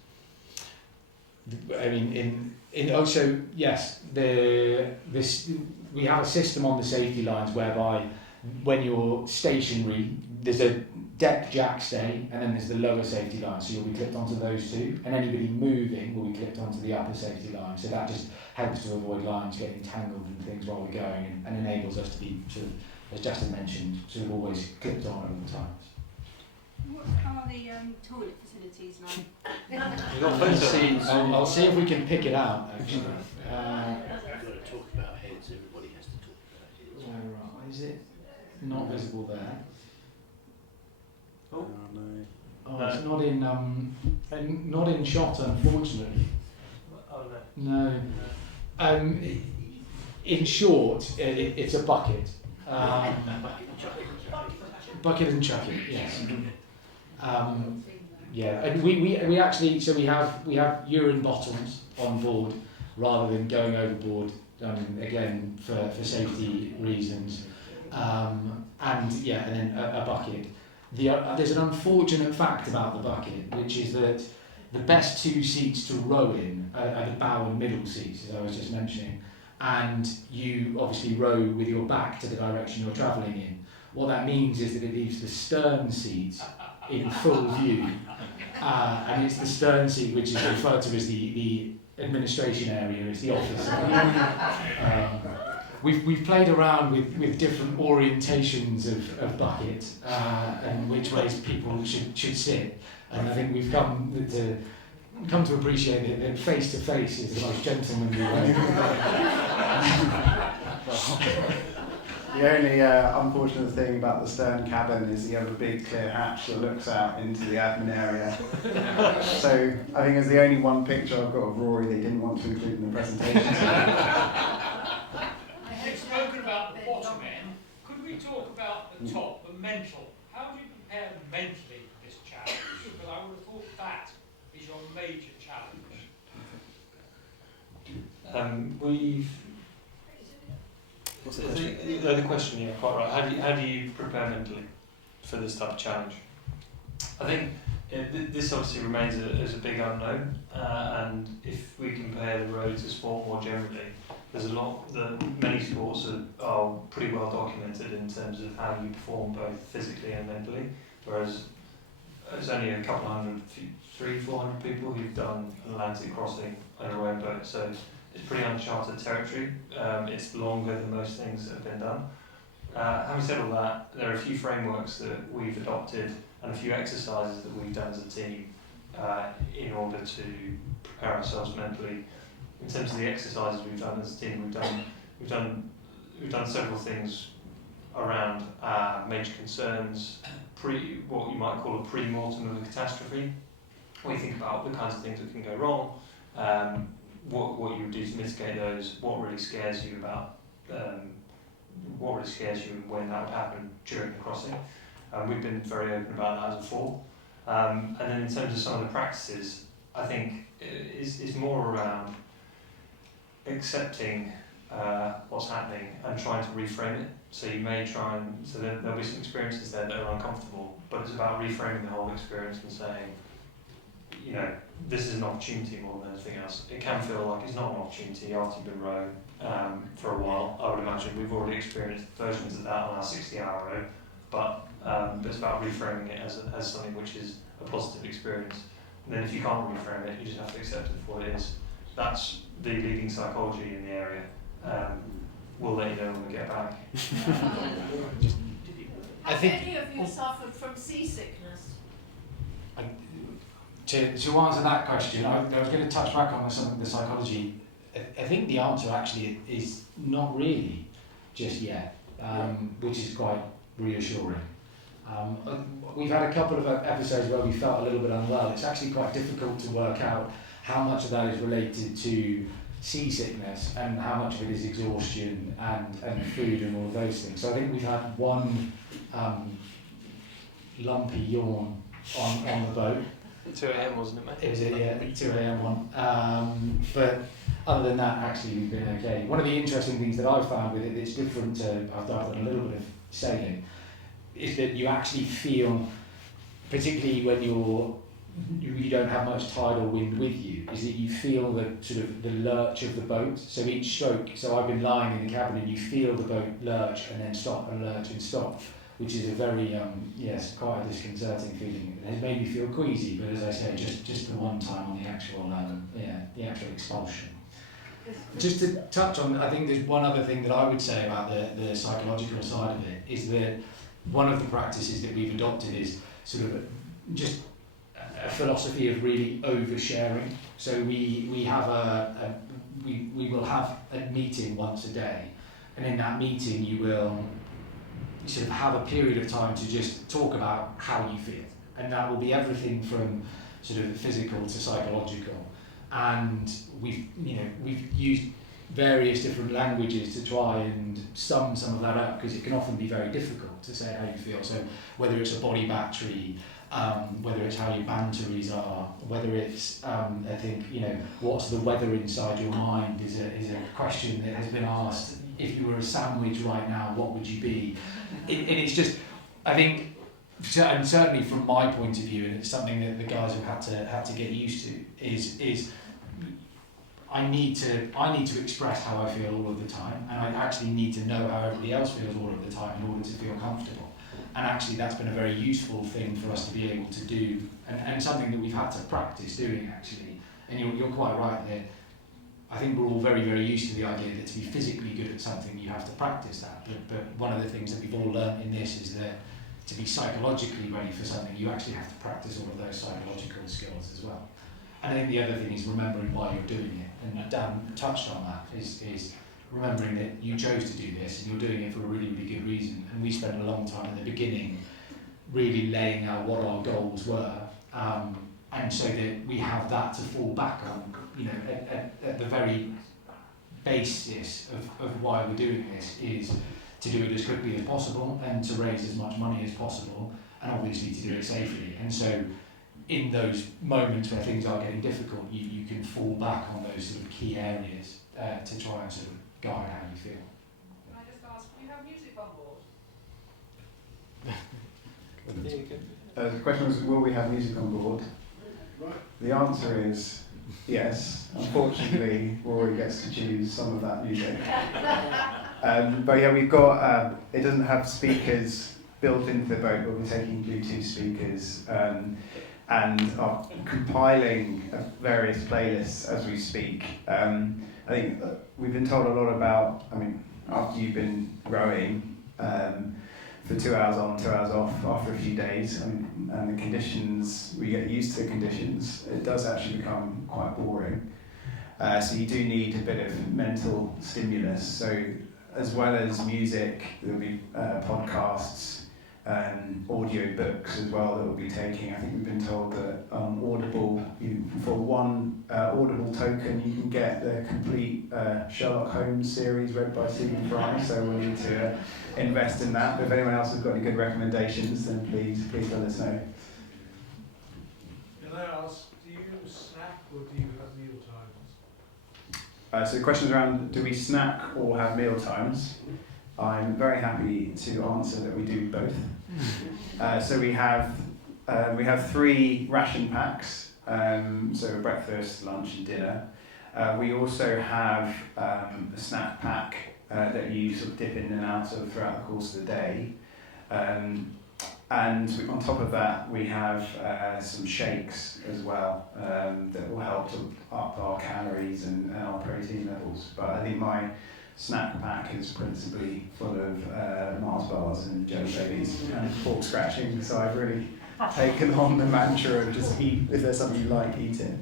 I mean, also yes, we have a system on the safety lines whereby when you're stationary, there's a deck jack stay, and then there's the lower safety line, so you'll be clipped onto those two, and anybody moving will be clipped onto the upper safety line. So that just helps to avoid lines getting tangled and things while we're going, and enables us to be sort of, as Justin mentioned, sort of always clipped on at all times. What are the toilet facilities like? I'll see if we can pick it out, actually. You've got to talk about heads, everybody has to talk about heads. Right, is it not visible there? Oh no. Oh, it's not in shot, unfortunately. Oh no. No. In short, it's a bucket. Bucket and chuck it, yes. Yeah, and we actually, so we have urine bottles on board rather than going overboard, again for safety reasons. And then a bucket. There's an unfortunate fact about the bucket, which is that the best 2 seats to row in are the bow and middle seats, as I was just mentioning, and you obviously row with your back to the direction you're travelling in. What that means is that it leaves the stern seat in full view, and it's the stern seat which is referred to as the administration area, it's the office. We've played around with different orientations of bucket and which ways people should sit, and I think we've come to appreciate that face to face is the most gentlemanly way. The only unfortunate thing about the stern cabin is you have a big clear hatch that looks out into the admin area. So I think it's the only one picture I've got of Rory they didn't want to include in the presentation. You've spoken about the bottom end. Could we talk about the top, the mental? How do you prepare mentally for this challenge? Because I would have thought that is your major challenge. The question, yeah, quite right. How do you prepare mentally for this type of challenge? I think this obviously remains as a big unknown, and if we compare the road to sport more generally, there's many sports are pretty well documented in terms of how you perform both physically and mentally, whereas there's only a couple hundred, 300-400 people who've done an Atlantic crossing on a rowing boat, so it's pretty uncharted territory. It's longer than most things that have been done. Having said all that, there are a few frameworks that we've adopted and a few exercises that we've done as a team in order to prepare ourselves mentally. In terms of the exercises we've done as a team, we've done several things around major concerns, what you might call a pre-mortem of a catastrophe. We think about the kinds of things that can go wrong, what you would do to mitigate those, what really scares you about, what really scares you when that would happen during the crossing. We've been very open about that as before. And then in terms of some of the practices, I think it's more around accepting what's happening and trying to reframe it. So you may try and, so there'll be some experiences there that are uncomfortable, but it's about reframing the whole experience and saying, you know, this is an opportunity more than anything else. It can feel like it's not an opportunity after you've been rowing for a while. I would imagine we've already experienced versions of that on our 60-hour row, but it's about reframing it as something which is a positive experience. And then if you can't reframe it, you just have to accept it for what it is. That's the leading psychology in the area. We'll let you know when we get back. Have any of you suffered from seasickness? To answer that question, I was going to touch back on some of the psychology. I think the answer actually is not really just yet, which is quite reassuring. We've had a couple of episodes where we felt a little bit unwell. It's actually quite difficult to work out how much of that is related to seasickness and how much of it is exhaustion and food and all of those things. So I think we've had one lumpy yawn on the boat. 2 a.m. wasn't it, mate? It was a 2 a.m. one. But other than that, actually, we've been okay. One of the interesting things that I've found with it that's different to, I've done a little bit of sailing, is that you actually feel, particularly when you don't have much tidal wind with you, is that you feel the sort of the lurch of the boat. So each stroke, so I've been lying in the cabin and you feel the boat lurch and then stop and lurch and stop, which is a very, quite a disconcerting feeling. It has made me feel queasy, but as I say, just the one time on the actual, the actual expulsion. Just to touch on, I think there's one other thing that I would say about the psychological side of it, is that one of the practices that we've adopted is sort of just a philosophy of really oversharing. So we have we will have a meeting once a day, and in that meeting you will sort of have a period of time to just talk about how you feel, and that will be everything from sort of physical to psychological. And we've used various different languages to try and sum some of that up, because it can often be very difficult to say how you feel. So whether it's a body battery, whether it's how your banteries are, whether it's I think what's the weather inside your mind is a question that has been asked. If you were a sandwich right now, what would you be? And it's just, I think, and certainly from my point of view, and it's something that the guys have had to get used to, is I need to express how I feel all of the time, and I actually need to know how everybody else feels all of the time in order to feel comfortable. And actually that's been a very useful thing for us to be able to do, and something that we've had to practice doing actually. And you're quite right that I think we're all very, very used to the idea that to be physically good at something you have to practice that, but one of the things that we've all learned in this is that to be psychologically ready for something, you actually have to practice all of those psychological skills as well. And I think the other thing is remembering why you're doing it, and Dan touched on that, is remembering that you chose to do this and you're doing it for a really, really good reason. And we spent a long time in the beginning really laying out what our goals were, and so that we have that to fall back on, at the very basis of why we're doing this is to do it as quickly as possible and to raise as much money as possible, and obviously to do it safely. And so in those moments where things are getting difficult, you can fall back on those sort of key areas to try and sort of guide how you feel. Can I just ask, do you have music on board? The question was, will we have music on board? Right. The answer is yes. Unfortunately, Rory gets to choose some of that music. But yeah, we've got, it doesn't have speakers built into the boat, but we're taking Bluetooth speakers and are compiling various playlists as we speak. I think we've been told a lot about, after you've been rowing for 2 hours on, 2 hours off, after a few days, and the conditions, we get used to the conditions, it does actually become quite boring. So you do need a bit of mental stimulus. So as well as music, there'll be podcasts, audio books as well that we'll be taking. I think we've been told that Audible, for one Audible token, you can get the complete Sherlock Holmes series read by Stephen Fry, so we'll need to invest in that. But if anyone else has got any good recommendations, then please let us know. Can I ask, do you snack or do you have meal times? So the question's around, do we snack or have meal times? I'm very happy to answer that we do both. So we have 3 ration packs, so breakfast, lunch and dinner. We also have a snack pack that you sort of dip in and out of throughout the course of the day. And on top of that, we have some shakes as well that will help to up our calories and our protein levels. But I think my snack pack is principally full of Mars bars and jelly babies and pork scratching, so I've really taken on the mantra of just eat, if there's something you like, eat it.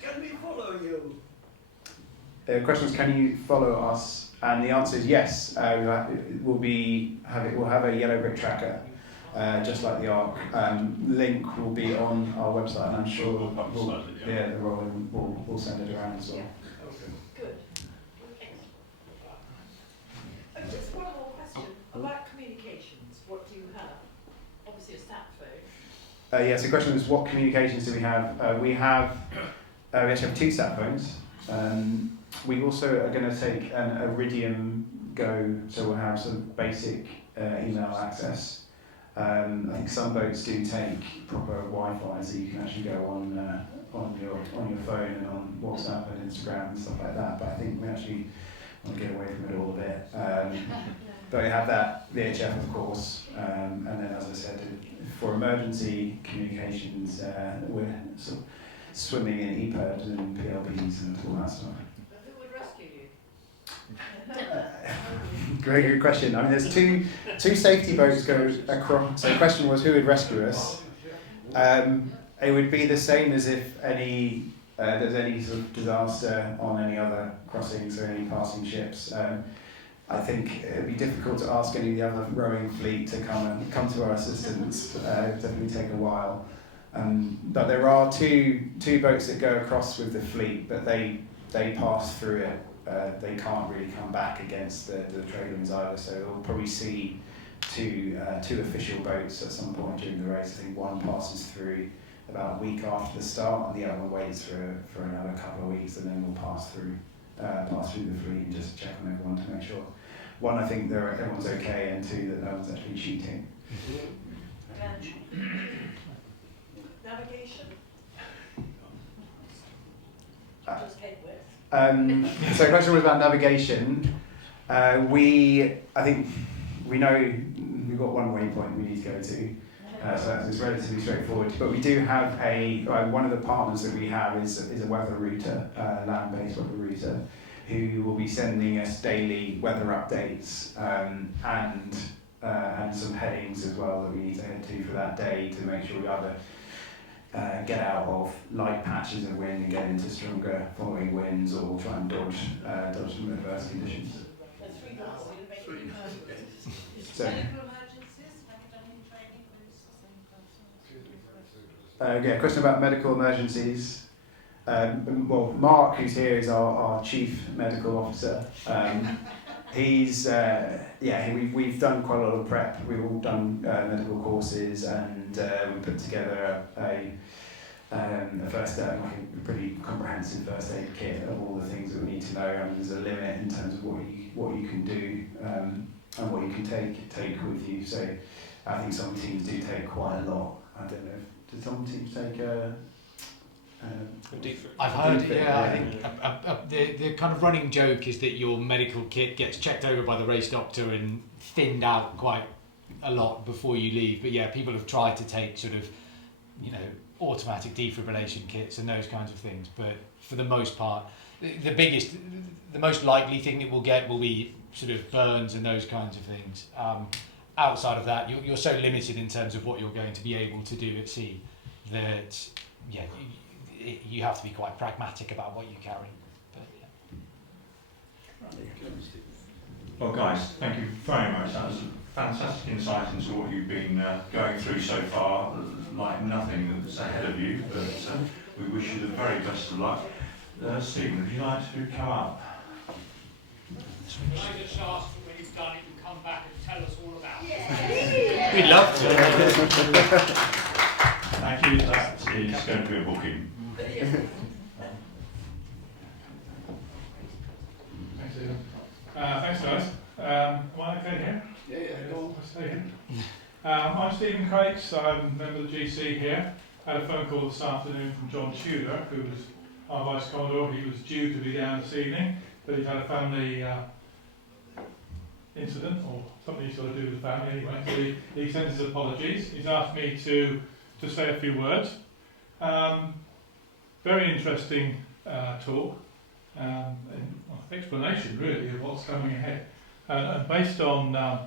Can we follow you? The question is, can you follow us? And the answer is yes. We'll have a yellow brick tracker, just like the ARC. Link will be on our website, and I'm sure we'll send it around as well. Good. Just one more question about communications. What do you have? Obviously a sat phone. Yes, the question is, what communications do we have? We actually have 2 sat phones. We also are going to take an Iridium Go, so we'll have some basic email access. I think some boats do take proper Wi-Fi, so you can actually go on your phone and on WhatsApp and Instagram and stuff like that. But I think we actually want to get away from it all a bit. But we have that VHF, of course, and then, as I said, for emergency communications, we're sort of swimming in EPIRBs and PLBs and all that stuff. But who would rescue you? Very good question. I mean, there's two safety boats go across. So the question was, who would rescue us? It would be the same as if there's any sort of disaster on any other crossings or any passing ships. I think it would be difficult to ask any of the other rowing fleet to come to our assistance. It would definitely take a while. But there are two boats that go across with the fleet, but they pass through it. They can't really come back against the trade winds either, so we'll probably see two official boats at some point during the race. I think one passes through about a week after the start, and the other one waits for another couple of weeks, and then we'll pass through the fleet and just check on everyone to make sure. One, I think everyone's okay, and 2, that no one's actually cheating. Navigation. Just head width. So the question was about navigation. I think we know we've got one waypoint we need to go to, so it's relatively straightforward. But we do have one of the partners that we have is a weather router, land-based weather router, who will be sending us daily weather updates and some headings as well that we need to head to for that day to make sure we either get out of light patches of wind and get into stronger following winds, or try and dodge some adverse conditions. So, question about medical emergencies. Well, Mark, who's here, is our chief medical officer. We've done quite a lot of prep. We've all done medical courses, and we put together a pretty comprehensive first aid kit of all the things that we need to know. I mean, there's a limit in terms of what you can do and what you can take with you. So I think some teams do take quite a lot. I don't know. Did some teams take I've heard, I think the kind of running joke is that your medical kit gets checked over by the race doctor and thinned out quite a lot before you leave. But yeah, people have tried to take sort of, automatic defibrillation kits and those kinds of things. But for the most part, the most likely thing that we'll get will be sort of burns and those kinds of things. Outside of that, you're so limited in terms of what you're going to be able to do at sea that, you have to be quite pragmatic about what you carry. But, Well, guys, thank you very much. That was a fantastic insight into what you've been going through so far. Like nothing that's ahead of you, but we wish you the very best of luck. Stephen, would you like to come up? Can I just ask that when you've done it, you come back and tell us all about it? We'd love to. Thank you. That is going to be a booking. Thanks, Ian. Thanks, guys. Am I okay here? Yeah, go on. I'll stay here. I'm Stephen Crates. I'm a member of the GC here. I had a phone call this afternoon from John Tudor, who was our Vice Commodore. He was due to be down this evening, but he's had a family incident, or something he's got to do with the family anyway. So he sends his apologies. He's asked me to say a few words. Very interesting talk, and explanation really of what's coming ahead. And based on the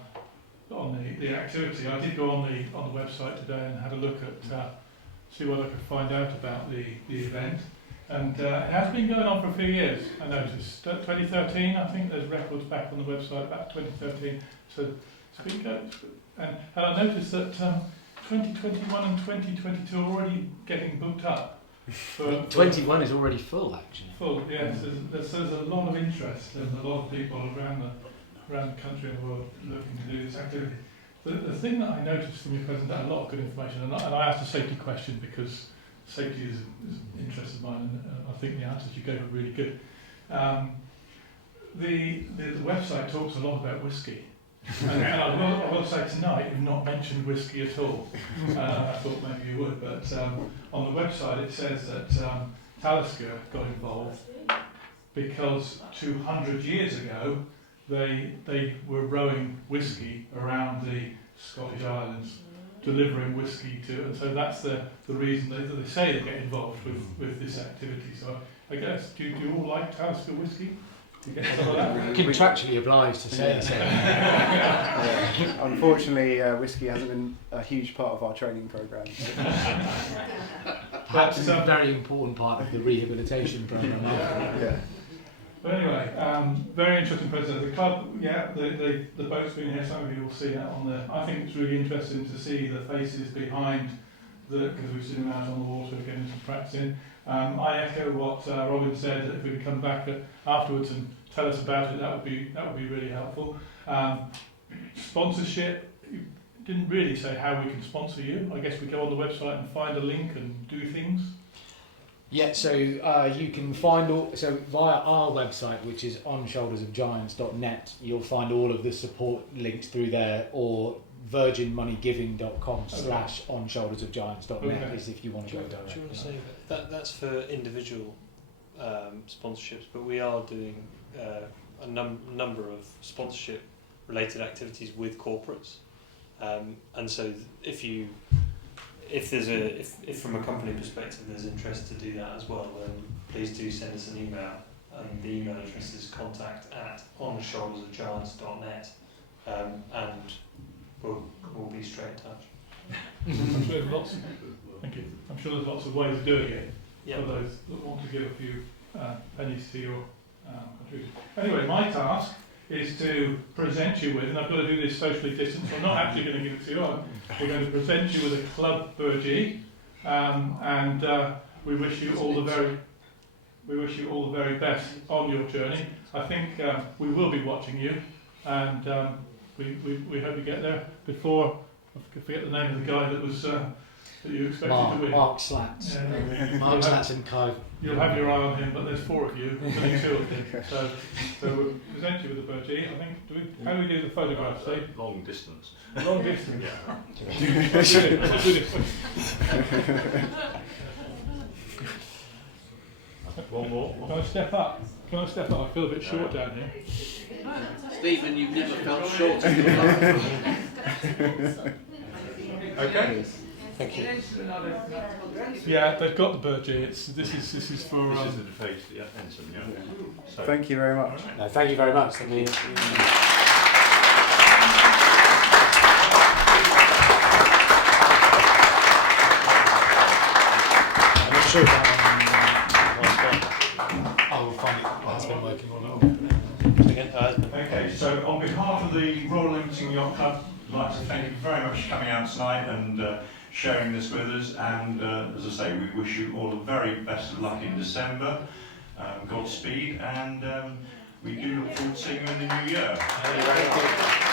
activity, I did go on the website today and had a look at see what I could find out about the event. And it has been going on for a few years. I noticed 2013. I think there's records back on the website about 2013. So it's been going, and I noticed that 2021 and 2022 are already getting booked up. 21 is already full, actually. Full, yes. There's a lot of interest and a lot of people around the country and the world looking to do this activity. The thing that I noticed from your presentation, a lot of good information, and I asked a safety question because safety is an interest of mine, and I think the answers you gave are really good. The website talks a lot about whisky, and I will say tonight you've not mentioned whisky at all. I thought maybe you would, but on the website it says that Talisker got involved because 200 years ago they were rowing whisky around the Scottish Islands, delivering whisky to, and so that's the reason they say they get involved with this activity. So I guess, do you all like Talisker whisky? Do you get some of that? Contractually obliged to say so. Yeah. Unfortunately, whisky hasn't been a huge part of our training programme. Perhaps a very important part of the rehabilitation programme. Yeah. But anyway, very interesting presentation. The club, yeah, the boat's been here. Some of you will see that on there. I think it's really interesting to see the faces behind because we've seen them out on the water getting some practice in. I echo what Robin said, that if we could come back afterwards and tell us about it, that would be really helpful. Sponsorship, you didn't really say how we can sponsor you. I guess we go on the website and find a link and do things. Yeah, so you can find so via our website, which is onshouldersofgiants.net, you'll find all of the support links through there, or virginmoneygiving.com/onshouldersofgiants.net is if you want to go direct. Do you want to say that's for individual sponsorships, but we are doing a number of sponsorship related activities with corporates, and so if from a company perspective there's interest to do that as well, then please do send us an email, and the email address is contact@onshouldersofgiants.net, and we'll be straight in touch. I'm sure there's lots of, thank you. I'm sure there's lots of ways of doing it for those that want to give a few pennies to your contribution. Anyway, my task is to present you with, and I've got to do this socially distanced, so I'm not actually going to give it to you. We're going to present you with a club burgee, and we wish you all the very best on your journey. I think we will be watching you, and we hope you get there before. I forget the name of the guy that was that you expected to win. Mark Slats. Yeah. Mark Slats and Kai. You'll have your eye on him, but there's 4 of you, there's only 2 of you. So we'll present you with the burgee. I think. How do we do the photograph, Steve? Long distance. Long distance. One more. Can I step up? I feel a bit short down here. Stephen, you've never felt short in your life. Okay. Thank you. Yeah, they've got the burgee. This is for. This is the defeat, ensign. Yeah. So, Thank you very much. No, thank you very much. I mean, I'm not sure that I will find it. It has been working all along. Okay, so on behalf of the Royal Limiting Yacht Club, I'd like to thank you very much for coming out tonight and sharing this with us. And as I say, we wish you all the very best of luck in December. Godspeed, and we do look forward to seeing you in the new year. Thank you.